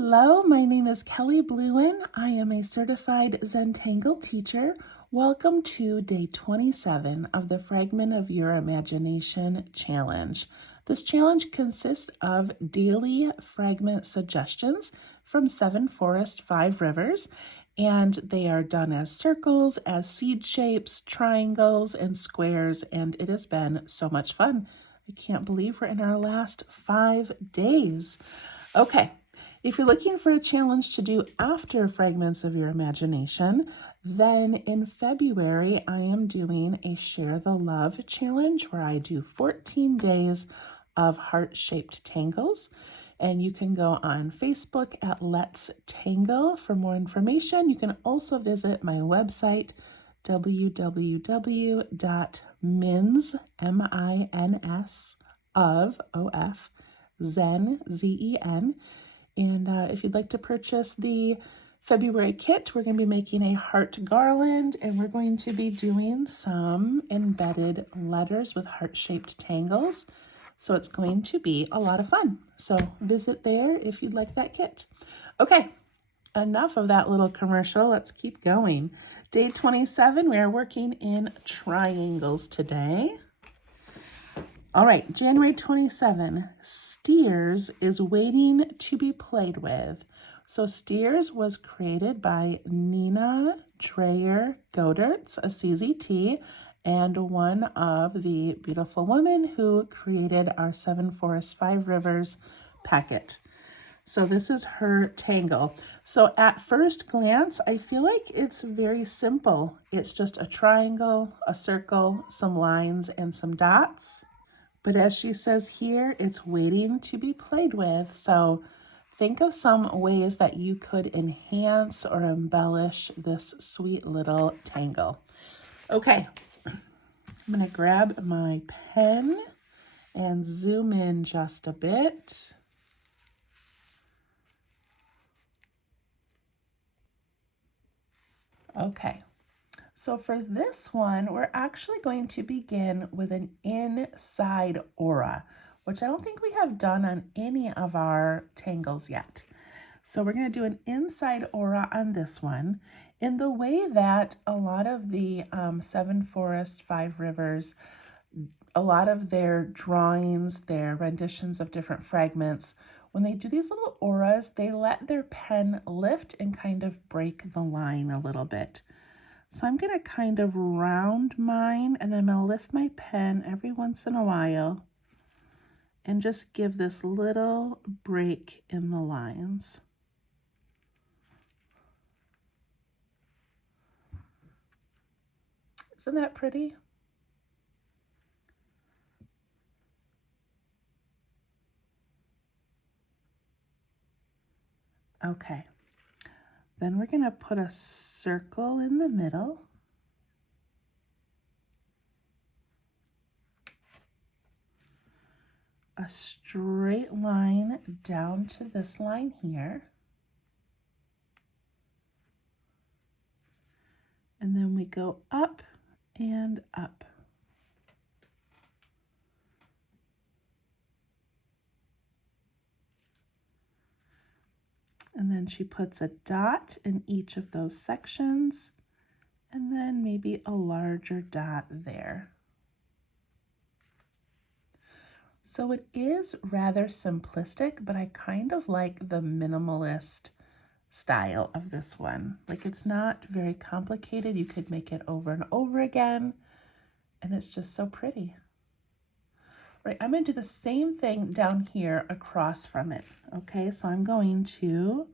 Hello, my name is Kelly Bluen. I am a certified Zentangle teacher. Welcome to day 27 of the Fragment of Your Imagination challenge. This challenge consists of daily fragment suggestions from 7 forests, 5 rivers, and they are done as circles, as seed shapes, triangles, and squares, and it has been so much fun. I can't believe we're in our last 5 days. Okay. If you're looking for a challenge to do after Fragments of Your Imagination, then in February, I am doing a Share the Love challenge where I do 14 days of heart-shaped tangles. And you can go on Facebook at Let's Tangle for more information. You can also visit my website, www.mins, M-I-N-S, of, Zen, Z-E-N. And if you'd like to purchase the February kit, we're going to be making a heart garland, and we're going to be doing some embedded letters with heart-shaped tangles. So it's going to be a lot of fun. So visit there if you'd like that kit. Okay, enough of that little commercial. Let's keep going. Day 27, we are working in triangles today. All right, January 27, Stearz is waiting to be played with. So Stearz was created by Nina Dreyer Godertz, a CZT, and one of the beautiful women who created our 7 Forests, 5 Rivers packet. So this is her tangle. So at first glance, I feel like it's very simple. It's just a triangle, a circle, some lines, and some dots. But as she says here, it's waiting to be played with. So think of some ways that you could enhance or embellish this sweet little tangle. Okay, I'm going to grab my pen and zoom in just a bit. Okay. So for this one, we're actually going to begin with an inside aura, which I don't think we have done on any of our tangles yet. So we're going to do an inside aura on this one in the way that a lot of the 7 Forests, 5 Rivers, a lot of their drawings, their renditions of different fragments, when they do these little auras, they let their pen lift and kind of break the line a little bit. So I'm going to kind of round mine, and then I'm going to lift my pen every once in a while and just give this little break in the lines. Isn't that pretty? Okay. Then we're going to put a circle in the middle. A straight line down to this line here. And then we go up and up. And then she puts a dot in each of those sections, and then maybe a larger dot there. So it is rather simplistic, but I kind of like the minimalist style of this one. Like, it's not very complicated. You could make it over and over again, and it's just so pretty. Right, I'm going to do the same thing down here across from it. Okay, so I'm going to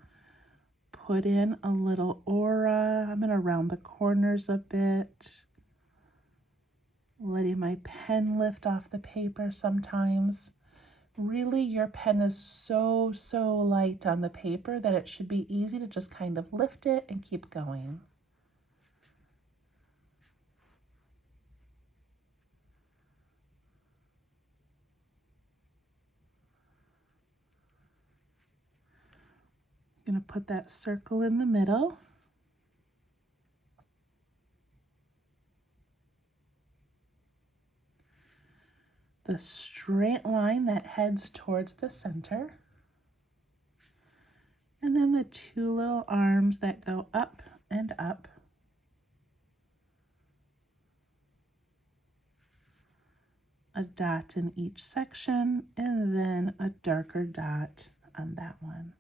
put in a little aura. I'm going to round the corners a bit, letting my pen lift off the paper sometimes. Really, your pen is so light on the paper that it should be easy to just kind of lift it and keep going. I'm going to put that circle in the middle. The straight line that heads towards the center. And then the two little arms that go up and up. A dot in each section, and then a darker dot on that one.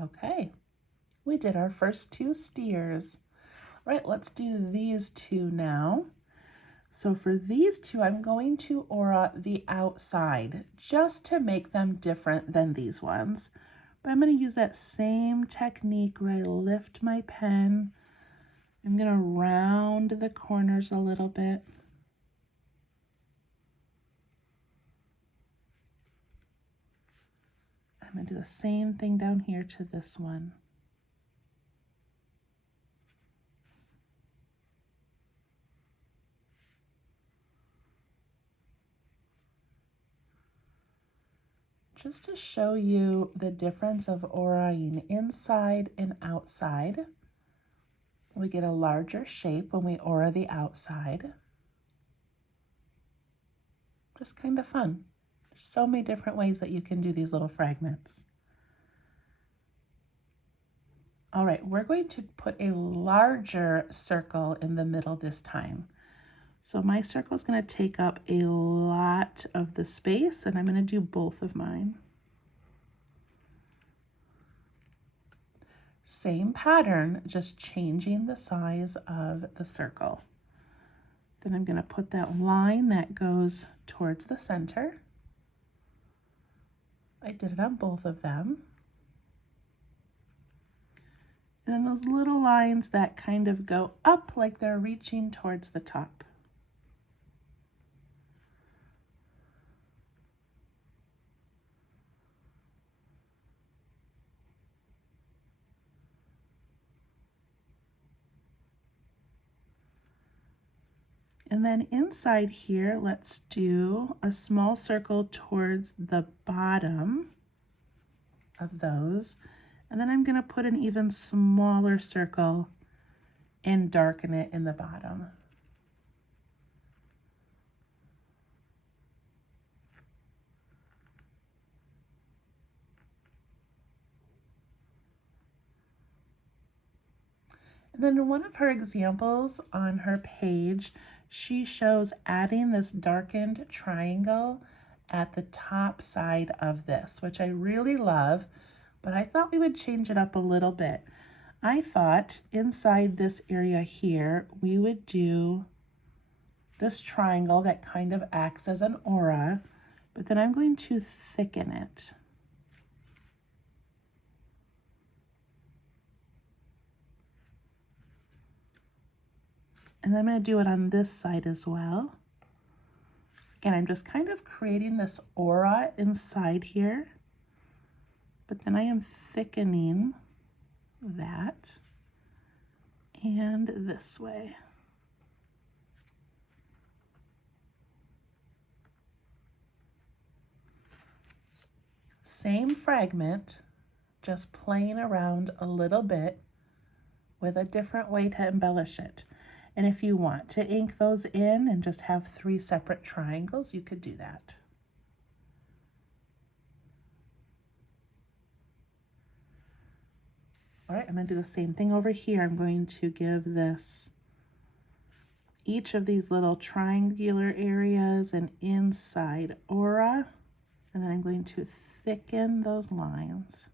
Okay, we did our first two Stearz. All right, let's do these two now. So for these two, I'm going to aura the outside just to make them different than these ones. But I'm going to use that same technique where I lift my pen. I'm going to round the corners a little bit. I'm going to do the same thing down here to this one. Just to show you the difference of auraing inside and outside. We get a larger shape when we aura the outside. Just kind of fun. There's so many different ways that you can do these little fragments. All right, we're going to put a larger circle in the middle this time. So my circle is going to take up a lot of the space, and I'm going to do both of mine. Same pattern, just changing the size of the circle. Then I'm going to put that line that goes towards the center. I did it on both of them. And then those little lines that kind of go up like they're reaching towards the top. And then inside here, let's do a small circle towards the bottom of those. And then I'm going to put an even smaller circle and darken it in the bottom. And then in one of her examples on her page, she shows adding this darkened triangle at the top side of this, which I really love, but I thought we would change it up a little bit. I thought inside this area here, we would do this triangle that kind of acts as an aura, but then I'm going to thicken it. And I'm going to do it on this side as well. Again, I'm just kind of creating this aura inside here, but then I am thickening that and this way. Same fragment, just playing around a little bit with a different way to embellish it. And if you want to ink those in and just have 3 separate triangles, you could do that. All right, I'm going to do the same thing over here. I'm going to give this, each of these little triangular areas an inside aura, and then I'm going to thicken those lines.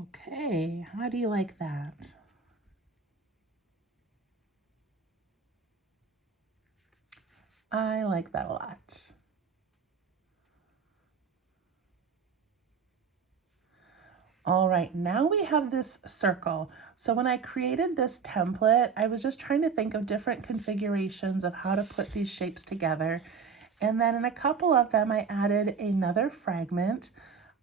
Okay, how do you like that? I like that a lot. All right, now we have this circle. So when I created this template, I was just trying to think of different configurations of how to put these shapes together. And then in a couple of them, I added another fragment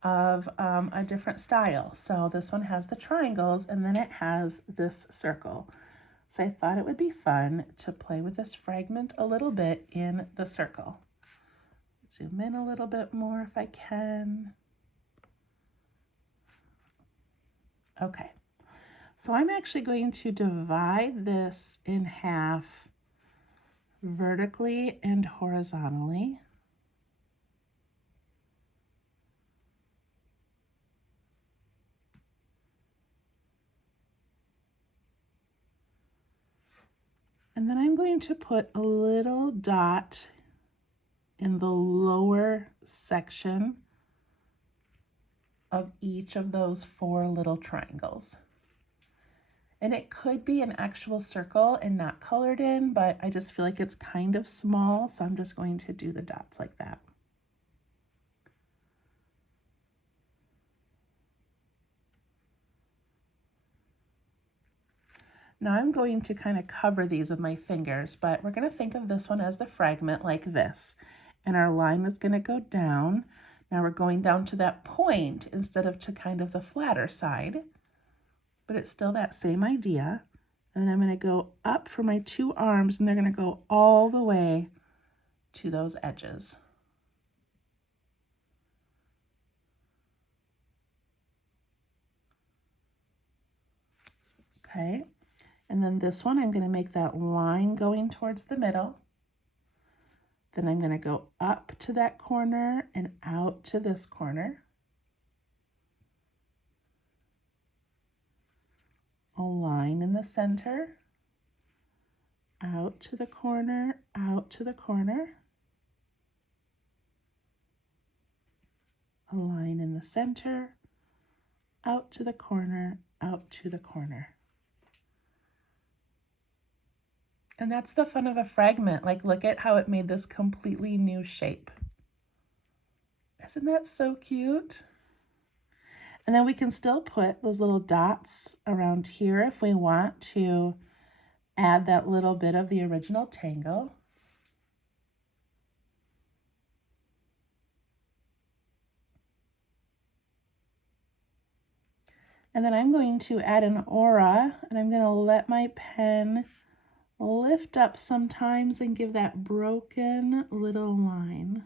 of a different style. So this one has the triangles and then it has this circle. So I thought it would be fun to play with this fragment a little bit in the circle. Zoom in a little bit more if I can. Okay, so I'm actually going to divide this in half vertically and horizontally. And then I'm going to put a little dot in the lower section of each of those 4 little triangles. And it could be an actual circle and not colored in, but I just feel like it's kind of small, so I'm just going to do the dots like that. Now I'm going to kind of cover these with my fingers, but we're going to think of this one as the fragment like this. And our line is going to go down. Now we're going down to that point instead of to kind of the flatter side, but it's still that same idea. And then I'm going to go up for my 2 arms and they're going to go all the way to those edges. Okay, and then this one I'm going to make that line going towards the middle. Then I'm going to go up to that corner and out to this corner. A line in the center, out to the corner, out to the corner. A line in the center, out to the corner, out to the corner. And that's the fun of a fragment. Like, look at how it made this completely new shape. Isn't that so cute? And then we can still put those little dots around here if we want to add that little bit of the original tangle. And then I'm going to add an aura, and I'm going to let my pen lift up sometimes and give that broken little line.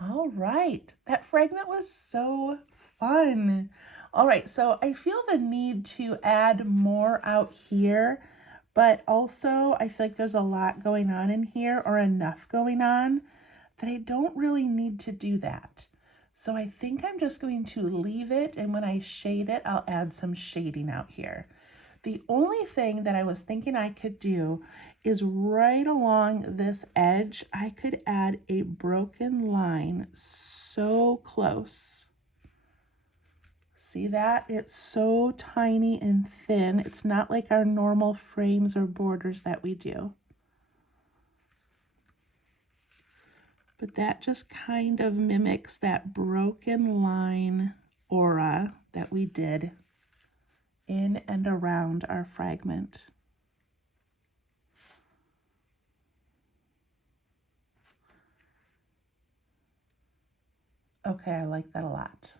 All right, that fragment was so fun. All right, so I feel the need to add more out here, but also I feel like there's a lot going on in here, or enough going on, that I don't really need to do that. So I think I'm just going to leave it, and when I shade it, I'll add some shading out here. The only thing that I was thinking I could do is right along this edge, I could add a broken line so close. See that? It's so tiny and thin. It's not like our normal frames or borders that we do. But that just kind of mimics that broken line aura that we did in and around our fragment. Okay, I like that a lot.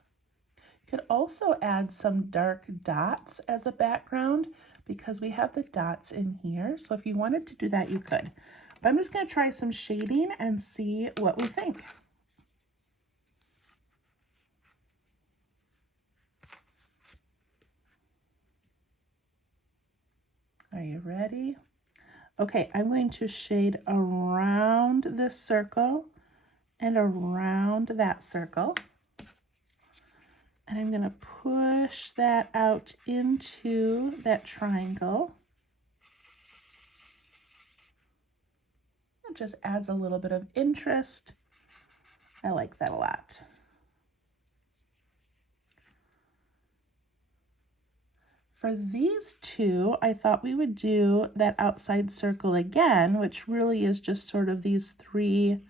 You could also add some dark dots as a background because we have the dots in here. So if you wanted to do that, you could. But I'm just going to try some shading and see what we think. Are you ready? Okay, I'm going to shade around this circle and around that circle. And I'm going to push that out into that triangle. It just adds a little bit of interest I like that a lot. For these two, I thought we would do that outside circle again, which really is just sort of these 3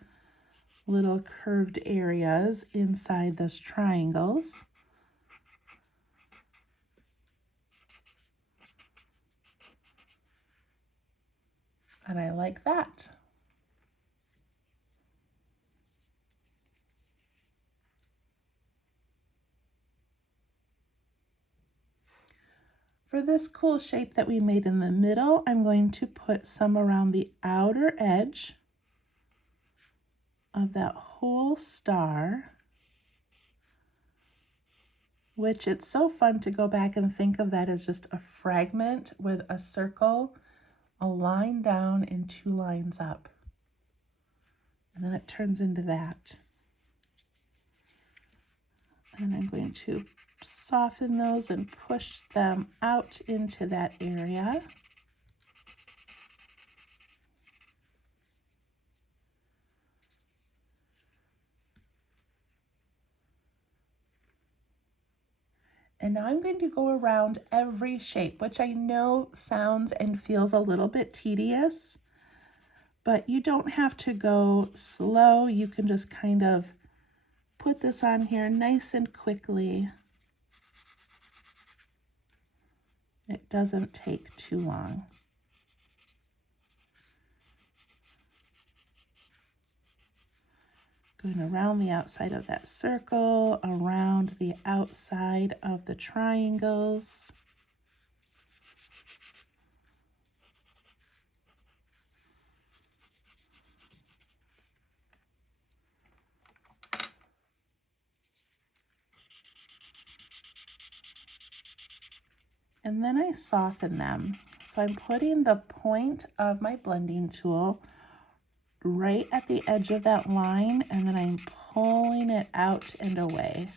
little curved areas inside those triangles. And I like that. For this cool shape that we made in the middle, I'm going to put some around the outer edge of that whole star, which it's so fun to go back and think of that as just a fragment with a circle, a line down and 2 lines up. And then it turns into that. And I'm going to soften those and push them out into that area. And now I'm going to go around every shape, which I know sounds and feels a little bit tedious, but you don't have to go slow. You can just kind of put this on here nice and quickly. It doesn't take too long. Going around the outside of that circle, around the outside of the triangles. And then I soften them. So I'm putting the point of my blending tool right at the edge of that line, and then I'm pulling it out and away.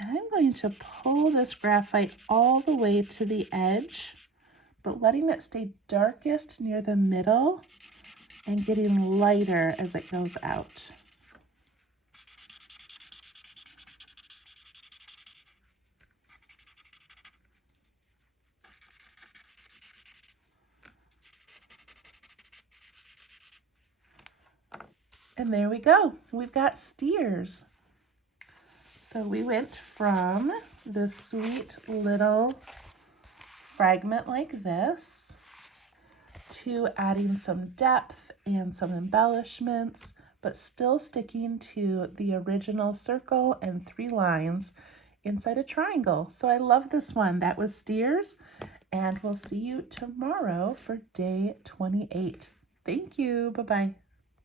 And I'm going to pull this graphite all the way to the edge, but letting it stay darkest near the middle and getting lighter as it goes out. And there we go. We've got Stearz. So we went from this sweet little fragment like this to adding some depth and some embellishments, but still sticking to the original circle and 3 lines inside a triangle. So I love this one. That was Stearz, and we'll see you tomorrow for day 28. Thank you. Bye-bye.